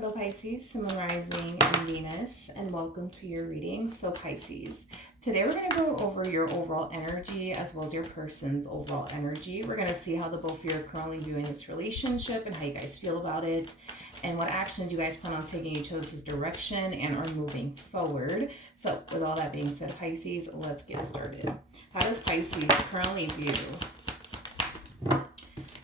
Hello Pisces, Sun, Rising, and Venus, and welcome to your reading. So Pisces, today we're going to go over your overall energy as well as your person's overall energy. We're going to see how the both of you are currently viewing this relationship and how you guys feel about it, and what actions you guys plan on taking each other's direction and are moving forward. So with all that being said, Pisces, let's get started. How does Pisces currently view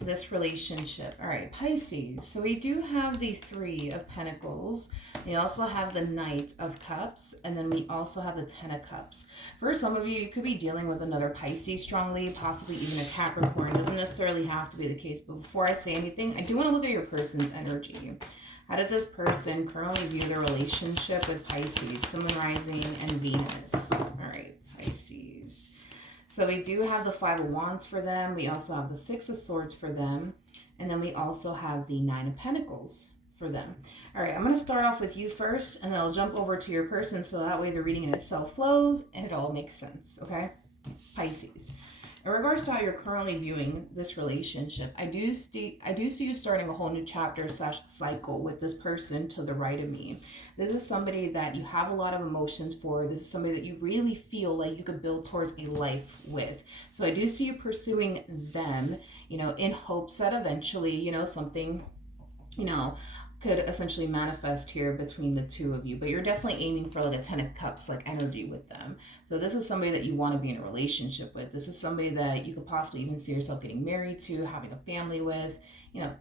this relationship? All right, Pisces. So we do have the Three of Pentacles. We also have the Knight of Cups. And then we also have the Ten of Cups. For some of you, you could be dealing with another Pisces strongly, possibly even a Capricorn. It doesn't necessarily have to be the case. But before I say anything, I do want to look at your person's energy. How does this person currently view their relationship with Pisces, Sun, Rising, and Venus? All right, Pisces. So we do have the Five of Wands for them. We also have the Six of Swords for them. And then we also have the Nine of Pentacles for them. All right, I'm going to start off with you first, and then I'll jump over to your person so that way the reading in itself flows and it all makes sense, okay? Pisces. In regards to how you're currently viewing this relationship, I do see you starting a whole new chapter / cycle with this person to the right of me. This is somebody that you have a lot of emotions for. This is somebody that you really feel like you could build towards a life with. So I do see you pursuing them, in hopes that eventually, something, could essentially manifest here between the two of you. But you're definitely aiming for like a Ten of Cups like energy with them. So this is somebody that you want to be in a relationship with. This is somebody that you could possibly even see yourself getting married to, having a family with,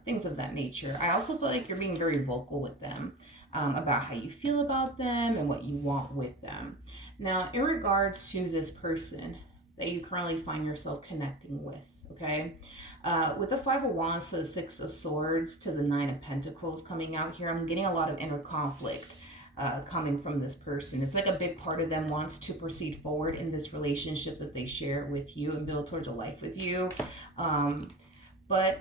things of that nature. I also feel like you're being very vocal with them about how you feel about them and what you want with them. Now, in regards to this person that you currently find yourself connecting with, okay? With the Five of Wands to the Six of Swords to the Nine of Pentacles coming out here, I'm getting a lot of inner conflict coming from this person. It's like a big part of them wants to proceed forward in this relationship that they share with you and build towards a life with you. But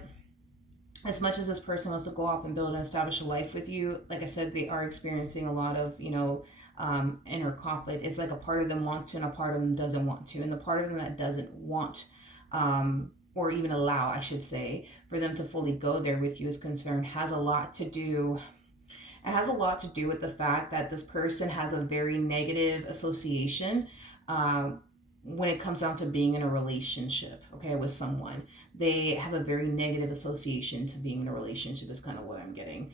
as much as this person wants to go off and build and establish a life with you, like I said, they are experiencing a lot of, inner conflict. It's like a part of them wants to and a part of them doesn't want to. And the part of them that doesn't want, or even allow, I should say, for them to fully go there with you is concerned, has a lot to do. It has a lot to do with the fact that this person has a very negative association when it comes down to being in a relationship, okay, with someone. They have a very negative association to being in a relationship is kind of what I'm getting.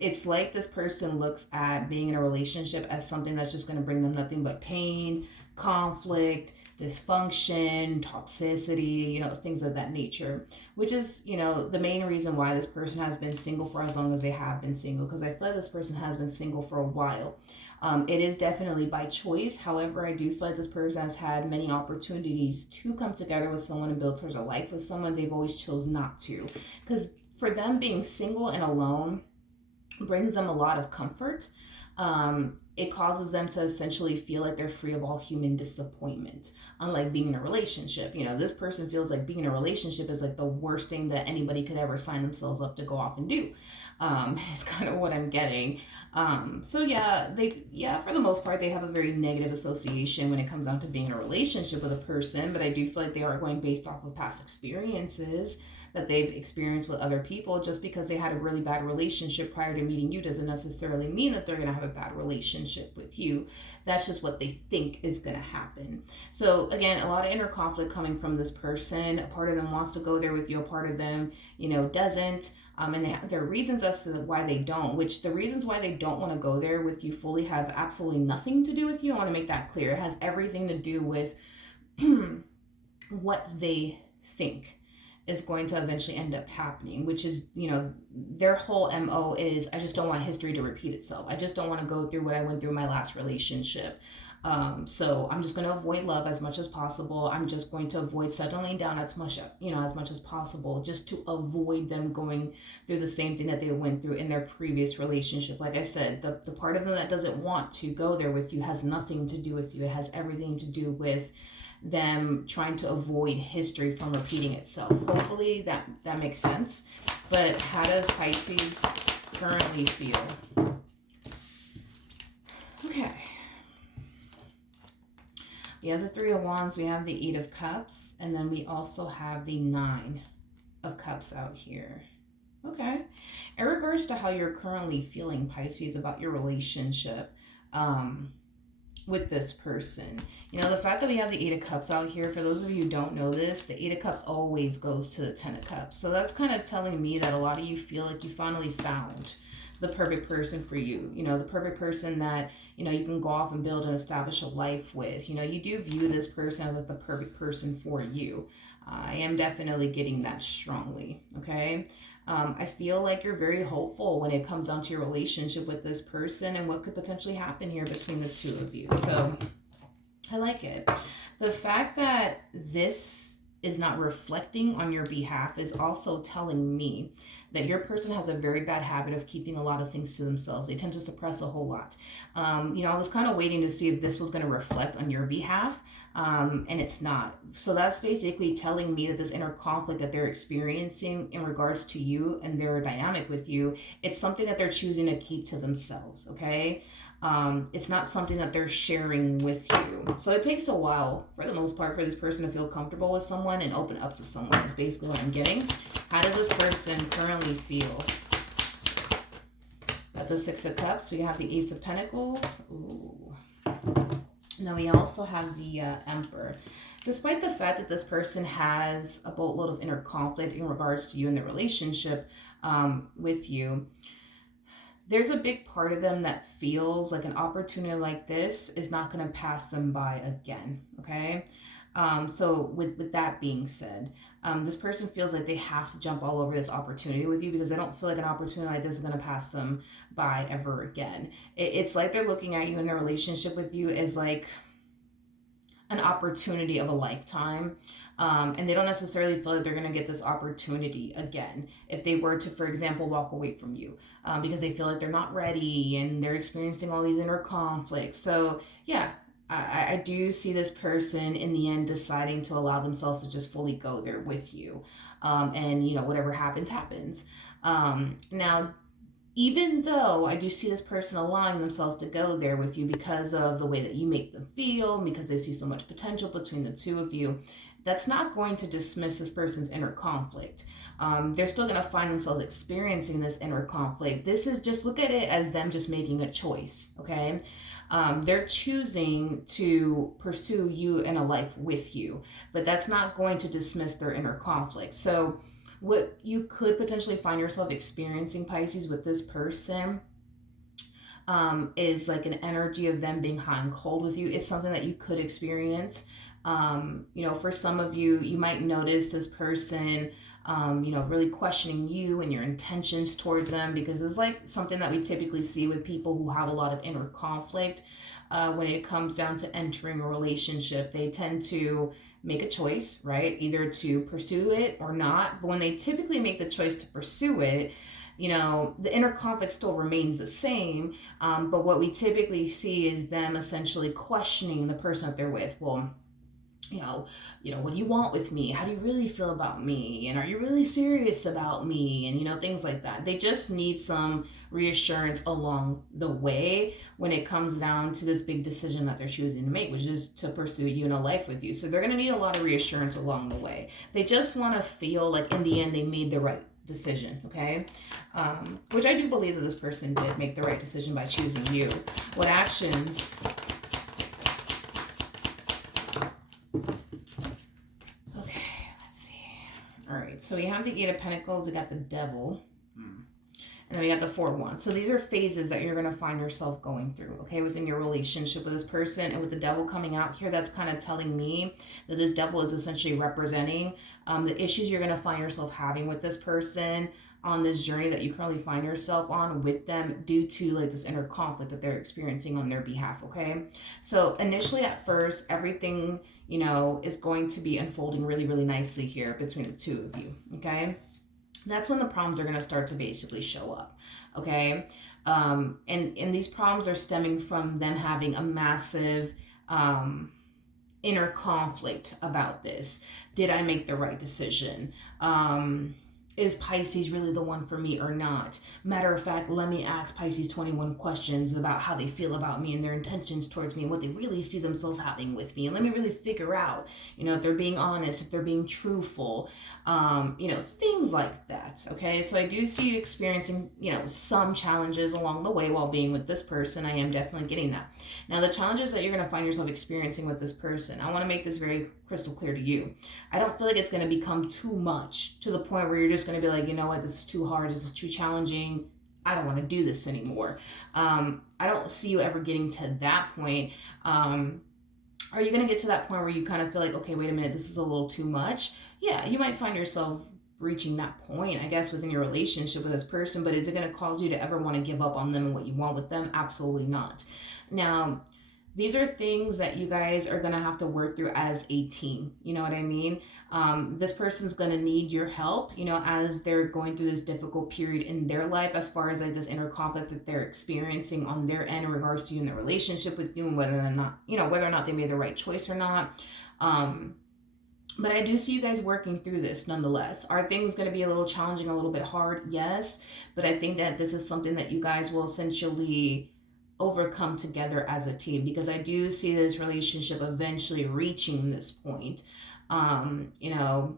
It's like this person looks at being in a relationship as something that's just going to bring them nothing but pain, conflict, dysfunction, toxicity, things of that nature, which is, the main reason why this person has been single for as long as they have been single, because I feel like this person has been single for a while. It is definitely by choice. However, I do feel like this person has had many opportunities to come together with someone and build towards a life with someone. They've always chose not to, because for them, being single and alone brings them a lot of comfort. It causes them to essentially feel like they're free of all human disappointment, unlike being in a relationship. This person feels like being in a relationship is like the worst thing that anybody could ever sign themselves up to go off and do. Is kind of what I'm getting. So yeah, for the most part, they have a very negative association when it comes down to being in a relationship with a person, but I do feel like they are going based off of past experiences that they've experienced with other people. Just because they had a really bad relationship prior to meeting you doesn't necessarily mean that they're going to have a bad relationship with you. That's just what they think is going to happen. So again, a lot of inner conflict coming from this person. A part of them wants to go there with you, a part of them, doesn't. And they have their reasons as to why they don't, which the reasons why they don't want to go there with you fully have absolutely nothing to do with you. I want to make that clear. It has everything to do with what they think is going to eventually end up happening, which is, their whole MO is, I just don't want history to repeat itself. I just don't want to go through what I went through in my last relationship. So I'm just going to avoid love as much as possible. I'm just going to avoid settling down as much as possible, just to avoid them going through the same thing that they went through in their previous relationship. Like I said, the part of them that doesn't want to go there with you has nothing to do with you. It has everything to do with them trying to avoid history from repeating itself. Hopefully that makes sense. But how does Pisces currently feel? Okay. We have the Three of Wands, we have the Eight of Cups, and then we also have the Nine of Cups out here. Okay. In regards to how you're currently feeling, Pisces, about your relationship, um, with this person. You know, the fact that we have the Eight of Cups out here, for those of you who don't know this, the Eight of Cups always goes to the Ten of Cups. So that's kind of telling me that a lot of you feel like you finally found the perfect person for you. You know, the perfect person that, you know, you can go off and build and establish a life with. You know, you do view this person as like the perfect person for you. I am definitely getting that strongly, okay? I feel like you're very hopeful when it comes down to your relationship with this person and what could potentially happen here between the two of you. So I like it. The fact that this is not reflecting on your behalf is also telling me that your person has a very bad habit of keeping a lot of things to themselves. They tend to suppress a whole lot. You know, I was kind of waiting to see if this was going to reflect on your behalf, and it's not. So that's basically telling me that this inner conflict that they're experiencing in regards to you and their dynamic with you, it's something that they're choosing to keep to themselves, okay? It's not something that they're sharing with you. So it takes a while, for the most part, for this person to feel comfortable with someone and open up to someone, is basically what I'm getting. How does this person currently feel? Got the Six of Cups. We have the Ace of Pentacles. Ooh. Now we also have the Emperor. Despite the fact that this person has a boatload of inner conflict in regards to you and their relationship with you, there's a big part of them that feels like an opportunity like this is not going to pass them by again, okay? So with that being said, this person feels like they have to jump all over this opportunity with you because they don't feel like an opportunity like this is going to pass them by ever again. It's like they're looking at you in their relationship with you as like an opportunity of a lifetime. And they don't necessarily feel like they're going to get this opportunity again if they were to, for example, walk away from you, because they feel like they're not ready and they're experiencing all these inner conflicts. So, yeah, I do see this person in the end deciding to allow themselves to just fully go there with you. And, you know, whatever happens, happens. Now, even though I do see this person allowing themselves to go there with you because of the way that you make them feel, because they see so much potential between the two of you, that's not going to dismiss this person's inner conflict. They're still going to find themselves experiencing this inner conflict. This is just, look at it as them just making a choice, okay? They're choosing to pursue you in a life with you, but that's not going to dismiss their inner conflict. So, what you could potentially find yourself experiencing, Pisces, with this person is like an energy of them being hot and cold with you. It's something that you could experience. You know, for some of you, you might notice this person, you know, really questioning you and your intentions towards them, because it's like something that we typically see with people who have a lot of inner conflict. When it comes down to entering a relationship, they tend to make a choice, right? Either to pursue it or not. But when they typically make the choice to pursue it, you know, the inner conflict still remains the same. But what we typically see is them essentially questioning the person that they're with. Well, what do you want with me? How do you really feel about me? And are you really serious about me? And, you know, things like that. They just need some reassurance along the way when it comes down to this big decision that they're choosing to make, which is to pursue you in a life with you. So they're going to need a lot of reassurance along the way. They just want to feel like in the end they made the right decision, okay? Which I do believe that this person did make the right decision by choosing you. What actions All right, so we have the Eight of Pentacles, we got the Devil, and then we got the Four of Wands. So these are phases that you're going to find yourself going through, okay, within your relationship with this person. And with the Devil coming out here, that's kind of telling me that this Devil is essentially representing the issues you're going to find yourself having with this person on this journey that you currently find yourself on with them due to like this inner conflict that they're experiencing on their behalf, okay? So initially at first, everything, you know, is going to be unfolding really, really nicely here between the two of you, okay? That's when the problems are going to start to basically show up, okay? And these problems are stemming from them having a massive inner conflict about this. Did I make the right decision? is Pisces really the one for me or not? Matter of fact, let me ask Pisces 21 questions about how they feel about me and their intentions towards me and what they really see themselves having with me. And let me really figure out, if they're being honest, if they're being truthful, things like that. Okay. So I do see you experiencing, some challenges along the way while being with this person. I am definitely getting that. Now, the challenges that you're going to find yourself experiencing with this person, I want to make this very crystal clear to you. I don't feel like it's going to become too much to the point where you're just going to be like, you know what, this is too hard, this is too challenging, I don't want to do this anymore. I don't see you ever getting to that point. Are you going to get to that point where you kind of feel like, okay, wait a minute, this is a little too much? Yeah, you might find yourself reaching that point, I guess, within your relationship with this person, but is it going to cause you to ever want to give up on them and what you want with them? Absolutely not. Now, these are things that you guys are going to have to work through as a team. You know what I mean? This person's going to need your help, as they're going through this difficult period in their life, as far as like this inner conflict that they're experiencing on their end in regards to you and their relationship with you, and whether or not, whether or not they made the right choice or not. But I do see you guys working through this nonetheless. Are things going to be a little challenging, a little bit hard? Yes. But I think that this is something that you guys will essentially overcome together as a team, because I do see this relationship eventually reaching this point, the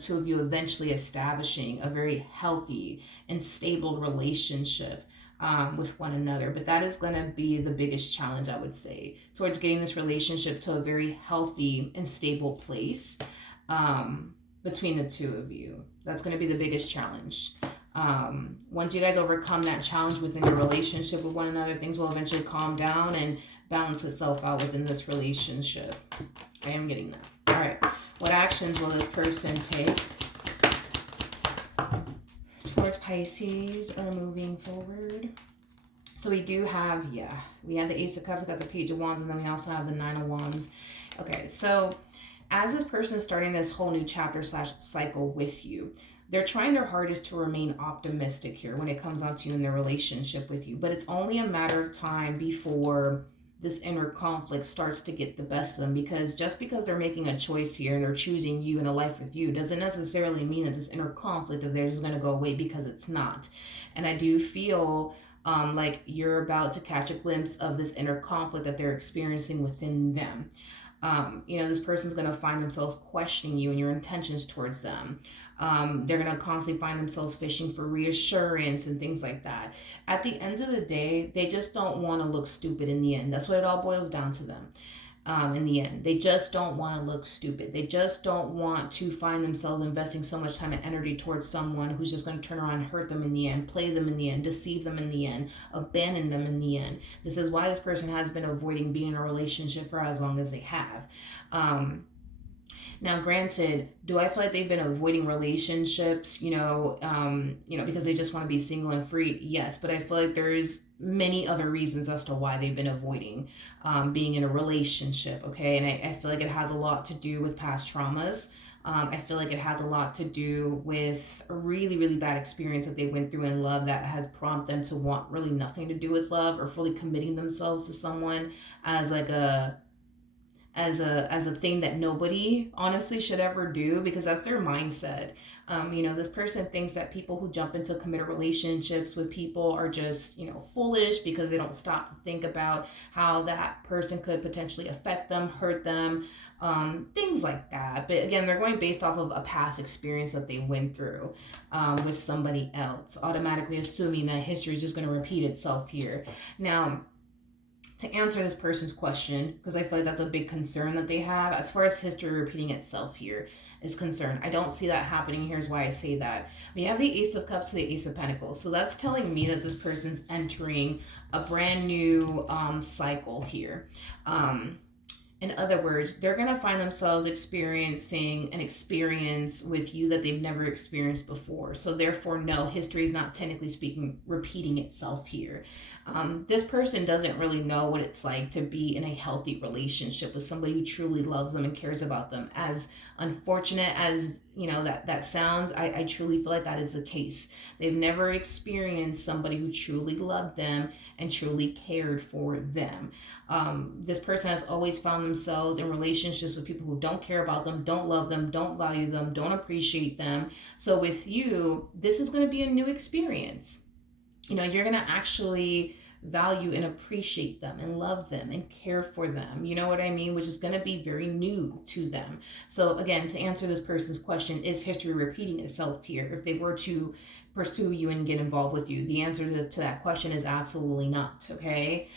two of you eventually establishing a very healthy and stable relationship with one another. But that is going to be the biggest challenge, I would say, towards getting this relationship to a very healthy and stable place between the two of you. That's going to be the biggest challenge. Once you guys overcome that challenge within your relationship with one another, things will eventually calm down and balance itself out within this relationship. I am getting that. All right. What actions will this person take towards Pisces or moving forward? So we do have, we have the Ace of Cups, we got the Page of Wands, and then we also have the Nine of Wands. Okay, so as this person is starting this whole new chapter / cycle with you, they're trying their hardest to remain optimistic here when it comes down to you in their relationship with you. But it's only a matter of time before this inner conflict starts to get the best of them, because just because they're making a choice here and they're choosing you and a life with you doesn't necessarily mean that this inner conflict of theirs is going to go away, because it's not. And I do feel like you're about to catch a glimpse of this inner conflict that they're experiencing within them. This person's going to find themselves questioning you and your intentions towards them. They're going to constantly find themselves fishing for reassurance and things like that. At the end of the day, they just don't want to look stupid in the end. That's what it all boils down to them. In the end, they just don't want to look stupid. They just don't want to find themselves investing so much time and energy towards someone who's just going to turn around and hurt them in the end, play them in the end, deceive them in the end, abandon them in the end. This is why this person has been avoiding being in a relationship for as long as they have. Now, granted, do I feel like they've been avoiding relationships, because they just want to be single and free? Yes, but I feel like there's many other reasons as to why they've been avoiding being in a relationship, okay? And I feel like it has a lot to do with past traumas. I feel like it has a lot to do with a really, really bad experience that they went through in love that has prompted them to want really nothing to do with love or fully committing themselves to someone as like a thing that nobody honestly should ever do, because that's their mindset. This person thinks that people who jump into committed relationships with people are just, foolish, because they don't stop to think about how that person could potentially affect them, hurt them, things like that. But again, they're going based off of a past experience that they went through with somebody else, automatically assuming that history is just going to repeat itself here. Now, to answer this person's question, because I feel like that's a big concern that they have, as far as history repeating itself here is concerned, I don't see that happening. Here's why I say that. We have the Ace of Cups to the Ace of Pentacles. So that's telling me that this person's entering a brand new cycle here. In other words, they're going to find themselves experiencing an experience with you that they've never experienced before. So therefore, no, history is not, technically speaking, repeating itself here. This person doesn't really know what it's like to be in a healthy relationship with somebody who truly loves them and cares about them. As unfortunate as that sounds, I truly feel like that is the case. They've never experienced somebody who truly loved them and truly cared for them. This person has always found themselves in relationships with people who don't care about them, don't love them, don't value them, don't appreciate them. So with you, this is going to be a new experience. You're going to actually value and appreciate them and love them and care for them. You know what I mean? Which is going to be very new to them. So again, to answer this person's question, is history repeating itself here? If they were to pursue you and get involved with you, the answer to that question is absolutely not. Okay.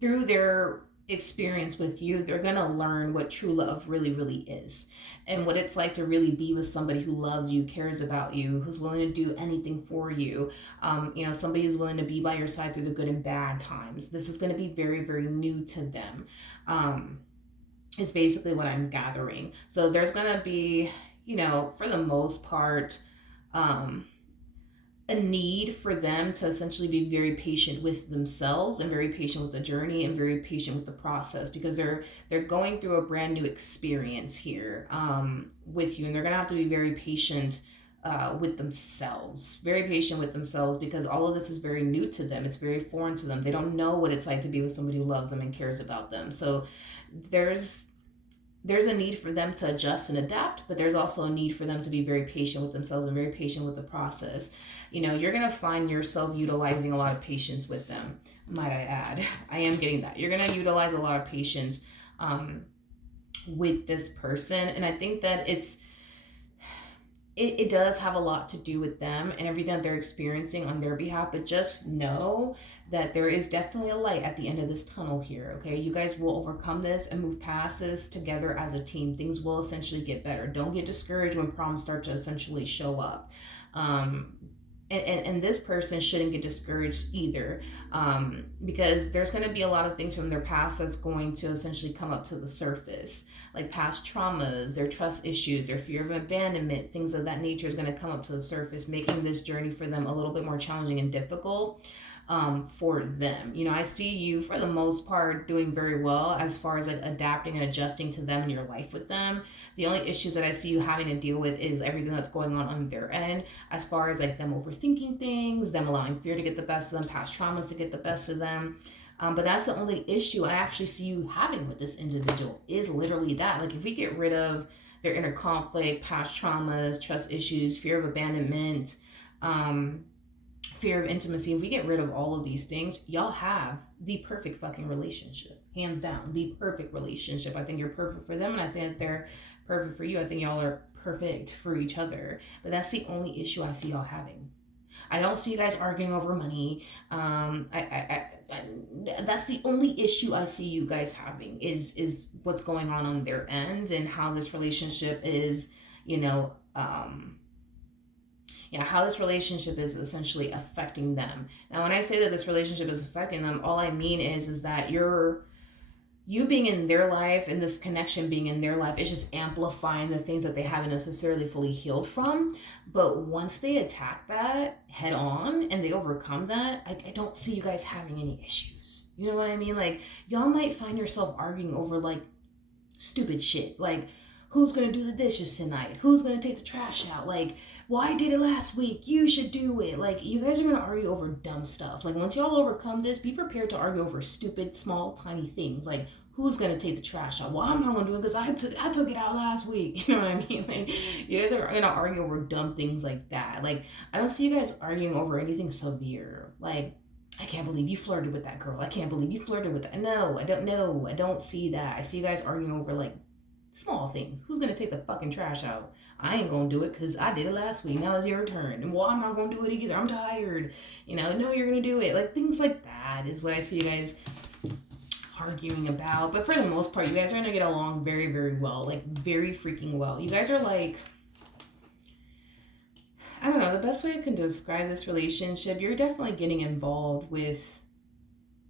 Through their experience with you, they're going to learn what true love really, really is, and what it's like to really be with somebody who loves you, cares about you, who's willing to do anything for you. Somebody who's willing to be by your side through the good and bad times. This is going to be very, very new to them. Is basically what I'm gathering. So there's going to be, for the most part, a need for them to essentially be very patient with themselves and very patient with the journey and very patient with the process, because they're going through a brand new experience here with you, and they're gonna have to be very patient with themselves, very patient with themselves, because all of this is very new to them. It's very foreign to them. They don't know what it's like to be with somebody who loves them and cares about them. So there's a need for them to adjust and adapt, but there's also a need for them to be very patient with themselves and very patient with the process. You're going to find yourself utilizing a lot of patience with them, might I add. I am getting that. You're going to utilize a lot of patience with this person. And I think that it does have a lot to do with them and everything that they're experiencing on their behalf, but just know that there is definitely a light at the end of this tunnel here, okay? You guys will overcome this and move past this together as a team. Things will essentially get better. Don't get discouraged when problems start to essentially show up. And this person shouldn't get discouraged either, because there's going to be a lot of things from their past that's going to essentially come up to the surface, like past traumas, their trust issues, their fear of abandonment, things of that nature is going to come up to the surface, making this journey for them a little bit more challenging and difficult. For them, I see you for the most part doing very well as far as like adapting and adjusting to them in your life with them. The only issues that I see you having to deal with is everything that's going on their end, as far as like them overthinking things, them allowing fear to get the best of them, past traumas to get the best of them. But that's the only issue I actually see you having with this individual, is literally that. Like if we get rid of their inner conflict, past traumas, trust issues, fear of abandonment, fear of intimacy, if we get rid of all of these things, y'all have the perfect fucking relationship. Hands down, the perfect relationship. I think you're perfect for them, and I think that they're perfect for you. I think y'all are perfect for each other. But that's the only issue I see y'all having. I don't see you guys arguing over money. That's the only issue I see you guys having is what's going on their end, and how this relationship is, how this relationship is essentially affecting them. Now, when I say that this relationship is affecting them, all I mean is that you being in their life and this connection being in their life is just amplifying the things that they haven't necessarily fully healed from. But once they attack that head on and they overcome that, I don't see you guys having any issues. You know what I mean? Like, y'all might find yourself arguing over like stupid shit. Like, who's going to do the dishes tonight? Who's going to take the trash out? Like, well, I did it last week. You should do it. Like, you guys are going to argue over dumb stuff. Like, once y'all overcome this, be prepared to argue over stupid, small, tiny things. Like, who's going to take the trash out? Well, I'm not going to do it because I took it out last week. You know what I mean? Like, you guys are going to argue over dumb things like that. Like, I don't see you guys arguing over anything severe. Like, I can't believe you flirted with that girl. I can't believe you flirted with that. No, I don't know. I don't see that. I see you guys arguing over, like, small things. Who's going to take the fucking trash out? I ain't going to do it because I did it last week. Now it's your turn. And well, I'm not going to do it either. I'm tired. No, you're going to do it. Like, things like that is what I see you guys arguing about. But for the most part, you guys are going to get along very, very well. Like, very freaking well. You guys are like, I don't know, the best way I can describe this relationship, you're definitely getting involved with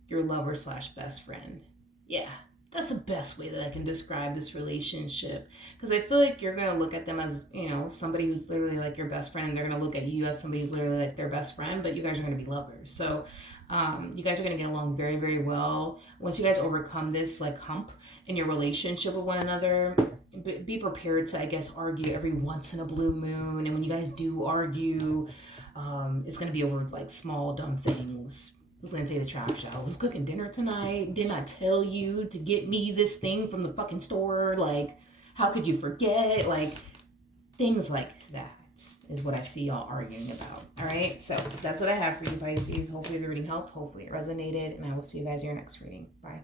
your lover / best friend. Yeah. That's the best way that I can describe this relationship, because I feel like you're going to look at them as, somebody who's literally like your best friend. They're going to look at you as somebody who's literally like their best friend, but you guys are going to be lovers. So you guys are going to get along very, very well. Once you guys overcome this like hump in your relationship with one another, be prepared to, I guess, argue every once in a blue moon. And when you guys do argue, it's going to be over like small, dumb things. Who's gonna take the trash out? Who's cooking dinner tonight? Didn't I tell you to get me this thing from the fucking store? Like, how could you forget? Like, things like that is what I see y'all arguing about. All right, so that's what I have for you, Pisces. Hopefully the reading helped. Hopefully it resonated, and I will see you guys in your next reading. Bye.